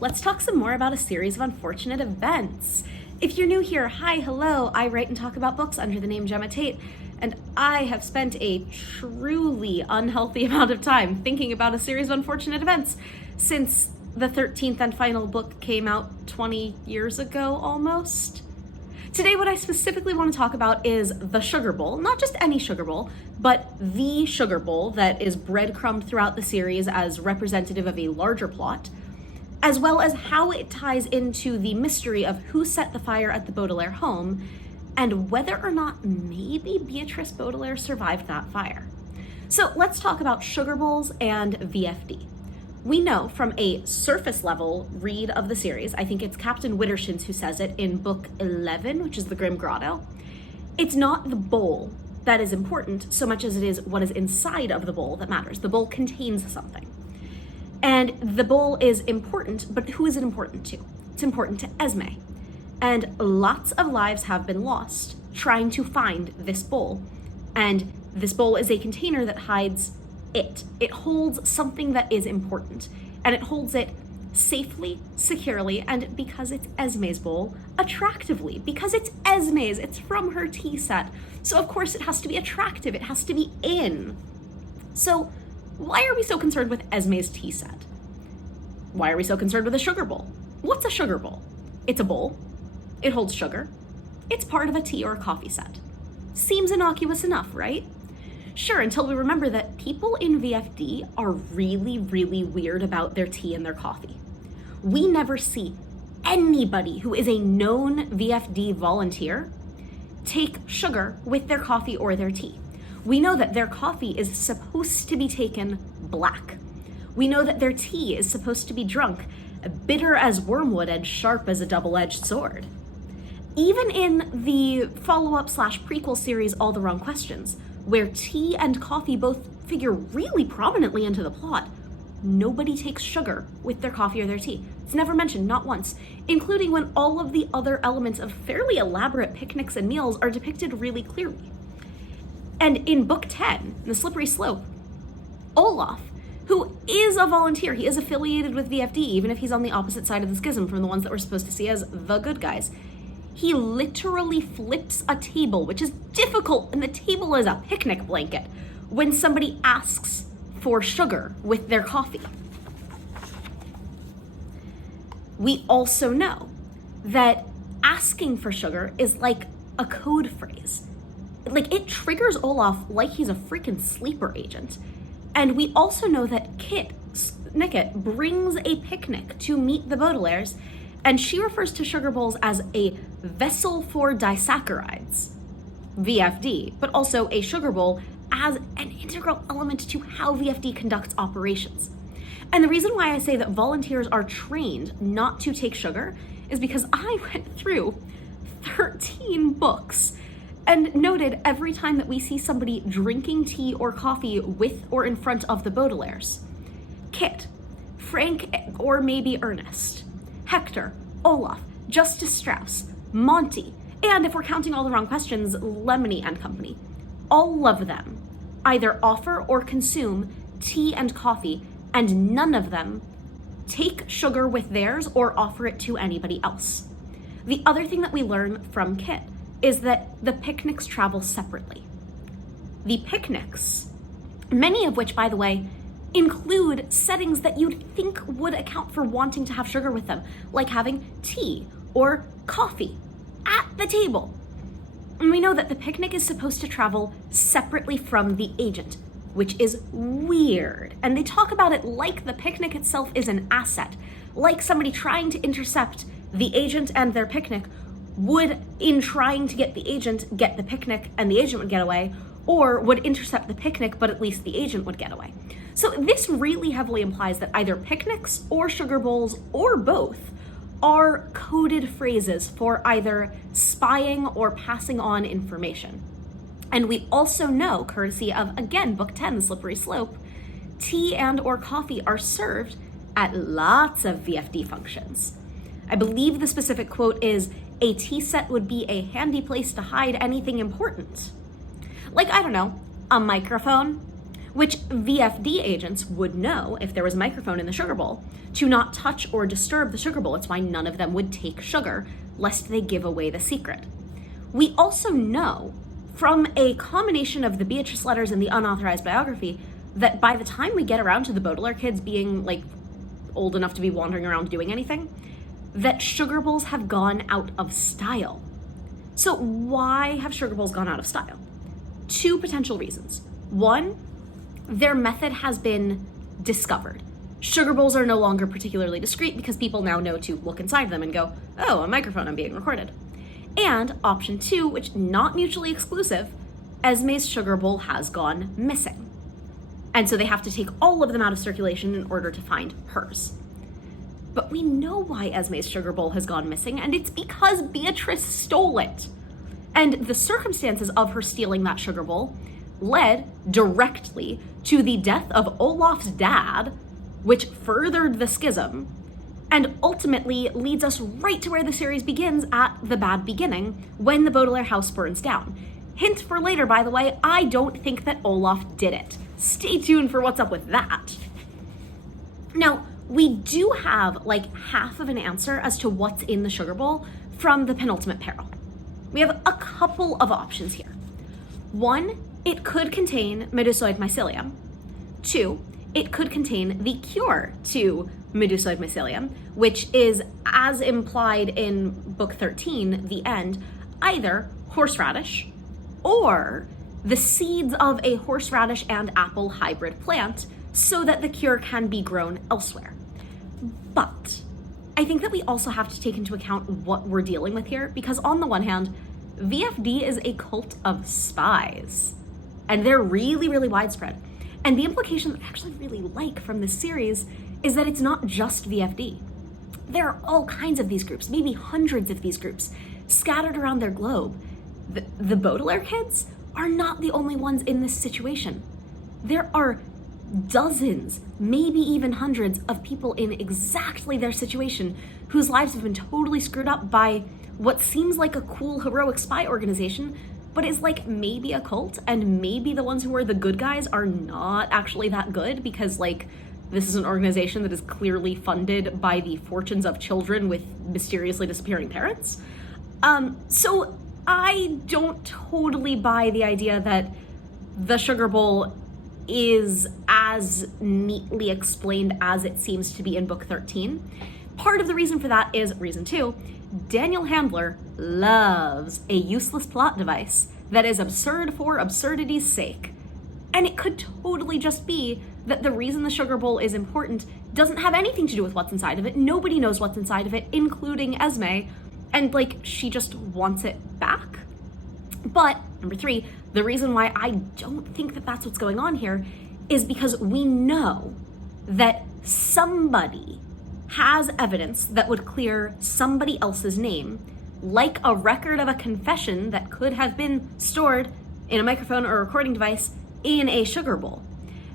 let's talk some more about a series of unfortunate events. If you're new here, hi, hello, I write and talk about books under the name Gemma Tate, and I have spent a truly unhealthy amount of time thinking about a series of unfortunate events since the 13th and final book came out 20 years ago almost. Today, what I specifically want to talk about is the sugar bowl, not just any sugar bowl, but the sugar bowl that is breadcrumbed throughout the series as representative of a larger plot, as well as how it ties into the mystery of who set the fire at the Baudelaire home and whether or not maybe Beatrice Baudelaire survived that fire. So let's talk about sugar bowls and VFD. We know from a surface level read of the series, I think it's Captain Wittershins who says it in book 11, which is the Grim Grotto, it's not the bowl that is important so much as it is what is inside of the bowl that matters. The bowl contains something. And the bowl is important, but who is it important to? It's important to Esme. And lots of lives have been lost trying to find this bowl. And this bowl is a container that hides it. It holds something that is important. And it holds it safely, securely, and because it's Esme's bowl, attractively. Because it's Esme's, it's from her tea set. So of course it has to be attractive, it has to be in. So why are we so concerned with Esme's tea set? Why are we so concerned with a sugar bowl? What's a sugar bowl? It's a bowl. It holds sugar. It's part of a tea or a coffee set. Seems innocuous enough, right? Sure, until we remember that people in VFD are really, really weird about their tea and their coffee. We never see anybody who is a known VFD volunteer take sugar with their coffee or their tea. We know that their coffee is supposed to be taken black. We know that their tea is supposed to be drunk, bitter as wormwood and sharp as a double-edged sword. Even in the follow-up / prequel series All the Wrong Questions, where tea and coffee both figure really prominently into the plot, nobody takes sugar with their coffee or their tea. It's never mentioned, not once, including when all of the other elements of fairly elaborate picnics and meals are depicted really clearly. And in book 10, The Slippery Slope, Olaf, who is a volunteer, he is affiliated with VFD, even if he's on the opposite side of the schism from the ones that we're supposed to see as the good guys, he literally flips a table, which is difficult, and the table is a picnic blanket, when somebody asks for sugar with their coffee. We also know that asking for sugar is like a code phrase. Like, it triggers Olaf like he's a freaking sleeper agent. And we also know that Kit Snicket brings a picnic to meet the Baudelaires, and she refers to sugar bowls as a Vessel For Disaccharides, VFD, but also a sugar bowl as an integral element to how VFD conducts operations. And the reason why I say that volunteers are trained not to take sugar is because I went through 13 books and noted every time that we see somebody drinking tea or coffee with or in front of the Baudelaires, Kit, Frank, or maybe Ernest, Hector, Olaf, Justice Strauss, Monty, and if we're counting All the Wrong Questions, Lemony and company, all of them either offer or consume tea and coffee, and none of them take sugar with theirs or offer it to anybody else. The other thing that we learn from Kit is that the picnics travel separately. The picnics, many of which, by the way, include settings that you'd think would account for wanting to have sugar with them, like having tea or coffee at the table. And we know that the picnic is supposed to travel separately from the agent, which is weird. And they talk about it like the picnic itself is an asset, like somebody trying to intercept the agent and their picnic would, in trying to get the agent, get the picnic and the agent would get away, or would intercept the picnic, but at least the agent would get away. So this really heavily implies that either picnics or sugar bowls or both are coded phrases for either spying or passing on information. And we also know, courtesy of, again, book 10, The Slippery Slope, tea and or coffee are served at lots of VFD functions. I believe the specific quote is, "A tea set would be a handy place to hide anything important." Like, I don't know, a microphone, which VFD agents would know if there was a microphone in the sugar bowl to not touch or disturb the sugar bowl. It's why none of them would take sugar, lest they give away the secret. We also know from a combination of the Beatrice letters and the unauthorized biography that by the time we get around to the Baudelaire kids being like old enough to be wandering around doing anything, that sugar bowls have gone out of style. So why have sugar bowls gone out of style? Two potential reasons. One, their method has been discovered. Sugar bowls are no longer particularly discreet because people now know to look inside them and go, oh, a microphone, I'm being recorded. And option two, which not mutually exclusive, Esme's sugar bowl has gone missing. And so they have to take all of them out of circulation in order to find hers. But we know why Esme's sugar bowl has gone missing, and it's because Beatrice stole it. And the circumstances of her stealing that sugar bowl led directly to the death of Olaf's dad, which furthered the schism, and ultimately leads us right to where the series begins at the bad beginning, when the Baudelaire house burns down. Hint for later, by the way, I don't think that Olaf did it. Stay tuned for what's up with that. Now, we do have like half of an answer as to what's in the sugar bowl from the penultimate peril. We have a couple of options here. One, it could contain medusoid mycelium. Two, it could contain the cure to medusoid mycelium, which is, as implied in book 13, the end, either horseradish or the seeds of a horseradish and apple hybrid plant so that the cure can be grown elsewhere. But I think that we also have to take into account what we're dealing with here, because on the one hand, VFD is a cult of spies, and they're really, really widespread. And the implication that I actually really like from this series is that it's not just VFD. There are all kinds of these groups, maybe hundreds of these groups, scattered around their globe. The Baudelaire kids are not the only ones in this situation. There are dozens, maybe even hundreds of people in exactly their situation whose lives have been totally screwed up by what seems like a cool, heroic spy organization, but is like maybe a cult, and maybe the ones who are the good guys are not actually that good because like this is an organization that is clearly funded by the fortunes of children with mysteriously disappearing parents. So I don't totally buy the idea that the sugar bowl is as neatly explained as it seems to be in book 13. Part of the reason for that is reason two. Daniel Handler loves a useless plot device that is absurd for absurdity's sake. And it could totally just be that the reason the sugar bowl is important doesn't have anything to do with what's inside of it. Nobody knows what's inside of it, including Esme, and like she just wants it back. But number three, the reason why I don't think that that's what's going on here is because we know that somebody has evidence that would clear somebody else's name, like a record of a confession that could have been stored in a microphone or a recording device in a sugar bowl.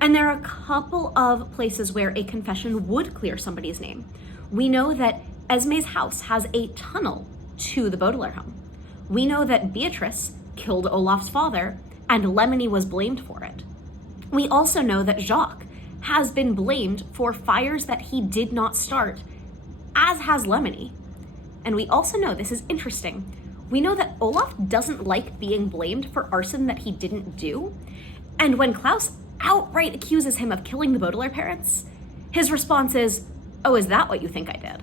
And there are a couple of places where a confession would clear somebody's name. We know that Esme's house has a tunnel to the Baudelaire home. We know that Beatrice killed Olaf's father and Lemony was blamed for it. We also know that Jacques has been blamed for fires that he did not start, as has Lemony. And we also know, this is interesting, we know that Olaf doesn't like being blamed for arson that he didn't do. And when Klaus outright accuses him of killing the Baudelaire parents, his response is, oh, is that what you think I did?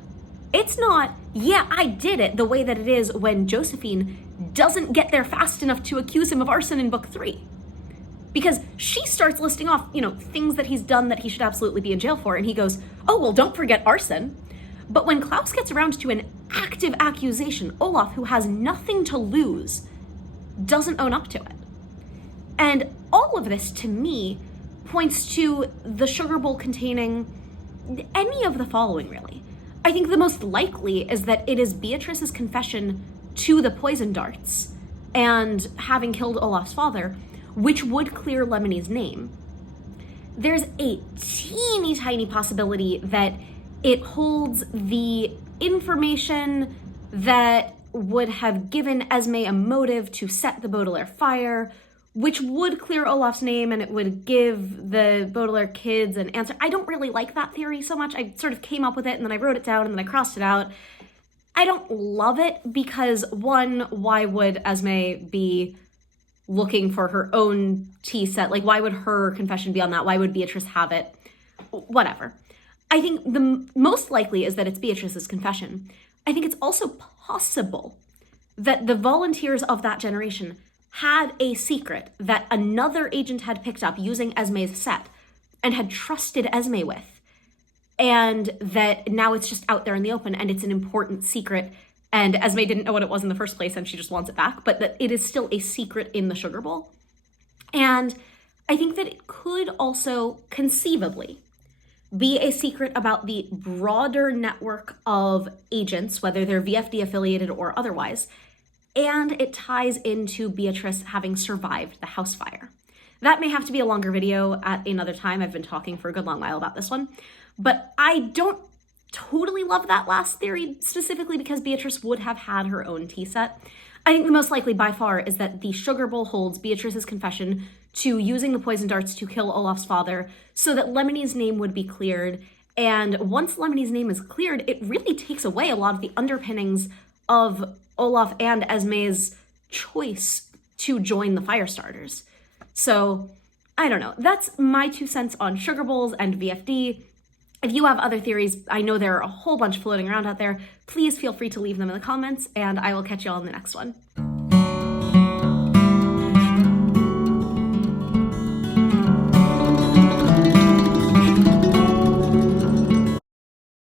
It's not, yeah, I did it, the way that it is when Josephine doesn't get there fast enough to accuse him of arson in book 3. Because she starts listing off, things that he's done that he should absolutely be in jail for, and he goes, oh, well, don't forget arson. But when Klaus gets around to an active accusation, Olaf, who has nothing to lose, doesn't own up to it. And all of this, to me, points to the sugar bowl containing any of the following, really. I think the most likely is that it is Beatrice's confession to the poison darts and having killed Olaf's father, which would clear Lemony's name. There's a teeny tiny possibility that it holds the information that would have given Esme a motive to set the Baudelaire fire, which would clear Olaf's name and it would give the Baudelaire kids an answer. I don't really like that theory so much. I sort of came up with it and then I wrote it down and then I crossed it out. I don't love it because, one, why would Esme be looking for her own tea set? Like, why would her confession be on that? Why would Beatrice have it? Whatever. I think the most likely is that it's Beatrice's confession. I think it's also possible that the volunteers of that generation had a secret that another agent had picked up using Esme's set and had trusted Esme with. And that now it's just out there in the open and it's an important secret and Esme didn't know what it was in the first place and she just wants it back, but that it is still a secret in the sugar bowl. And I think that it could also conceivably be a secret about the broader network of agents, whether they're VFD affiliated or otherwise, and it ties into Beatrice having survived the house fire. That may have to be a longer video at another time. I've been talking for a good long while about this one. But I don't totally love that last theory, specifically because Beatrice would have had her own tea set. I think the most likely by far is that the sugar bowl holds Beatrice's confession to using the poison darts to kill Olaf's father so that Lemony's name would be cleared. And once Lemony's name is cleared, it really takes away a lot of the underpinnings of Olaf and Esme's choice to join the Firestarters. So, I don't know. That's my 2 cents on sugar bowls and VFD. If you have other theories, I know there are a whole bunch floating around out there, please feel free to leave them in the comments, and I will catch you all in the next one.